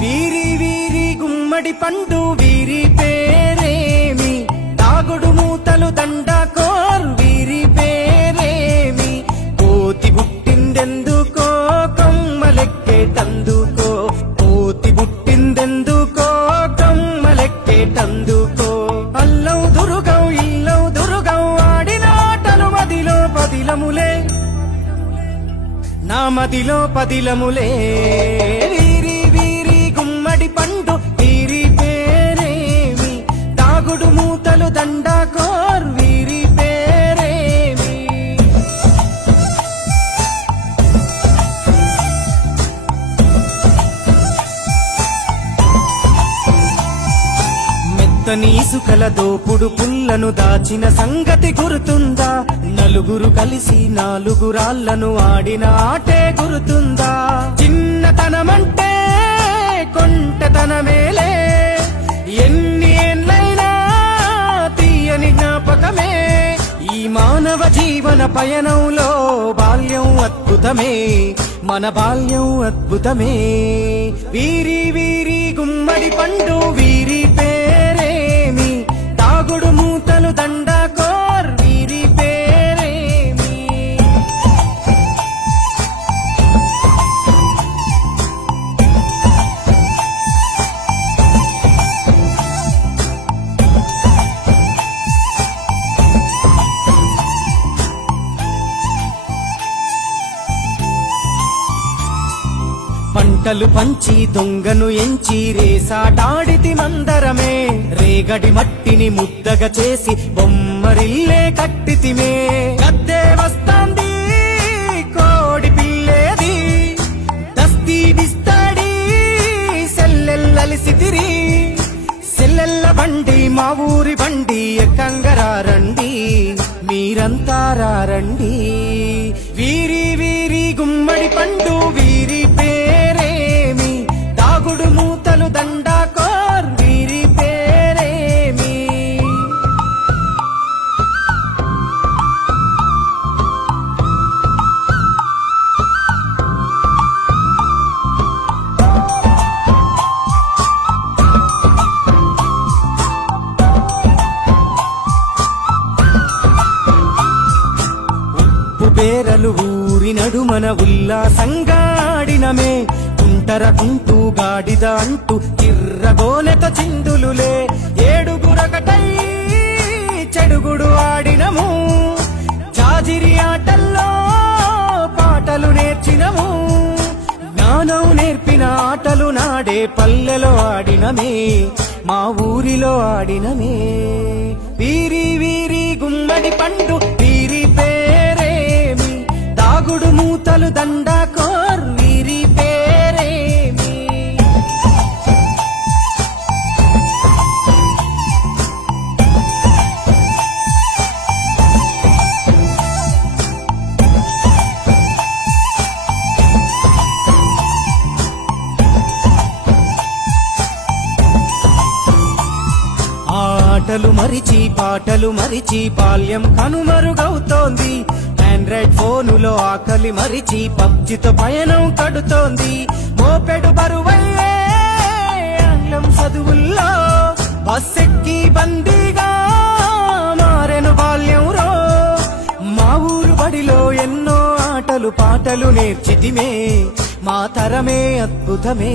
వీరి వీరి గుమ్మడి పండు వీరి పేరేమి? తాగుడు మూతలు దండకోర్ వీరి పేరేమి? కోతి పుట్టిందెందుకో కొమ్మలెక్కేటందుకో కోతి పుట్టిందెందుకో కొమ్మలెక్కేటందుకో అల్లం దురుగం ఇల్లం దురుగం ఆడిన ఆటలు మదిలో పదిలములే. నా మదిలో పదిలములే. గుమ్మడి పండు వీరి పేరేమి? దాగుడు మూతలు దండాకోర్ వీరి పేరేమి? మెత్తని ఇసుకల దోపుడు పుల్లను దాచిన సంగతి గుర్తుందా? నలుగురు కలిసి నాలుగు రాళ్ళను ఆడిన ఆటే గుర్తుందా? మానవ జీవన పయనంలో బాల్యం అద్భుతమే మన బాల్యం అద్భుతమే. వీరి వీరి గుమ్మడి పండు పంటలు పంచి దొంగను ఎంచి రేసాటాడితి మందరమే. రేగడి మట్టిని ముద్దగా చేసి బొమ్మరిల్లే కట్టితిమే గద్దే వస్తాంది కోడి పిల్లేది. దస్తీ సెల్లెల్లలిసి తిరి. సెల్లెల్ల బండి మా ఊరి బండి ఎక్కంగరారండి మీరంతా రారండి వీరి వీరి గుమ్మడి పండు వీరి పేరలు ఊరి నడుమన ఉల్లాసంగాడినమే. కుంటర కుంటూ గాడిద అంటూ కిర్రగోనెత చిందులులే. ఏడుగురకటై చెడుగుడు ఆడినము. చాజిరి ఆటల్లో పాటలు నేర్చినము. జ్ఞానం నేర్పిన ఆటలు నాడే పల్లెలో ఆడినమే. మా ఊరిలో ఆడినమే. వీరి వీరి గుమ్మడి పండు మూతలు దండాకోర్ వీరి పేరేమి? ఆటలు మరిచి పాటలు మరిచి బాల్యం కనుమరుగవుతోంది. ఆండ్రాయిడ్ ఫోనులో ఆకలి మరిచి పబ్జితో పయనం కడుతోంది. మోపెడు బరువయ్యే ఆంగ్లం చదువుల్లో బస్సెక్కి బందీగా మారెను బాల్యంలో. మా ఊరు బడిలో ఎన్నో ఆటలు పాటలు నేర్చితిమే. మా తరమే అద్భుతమే.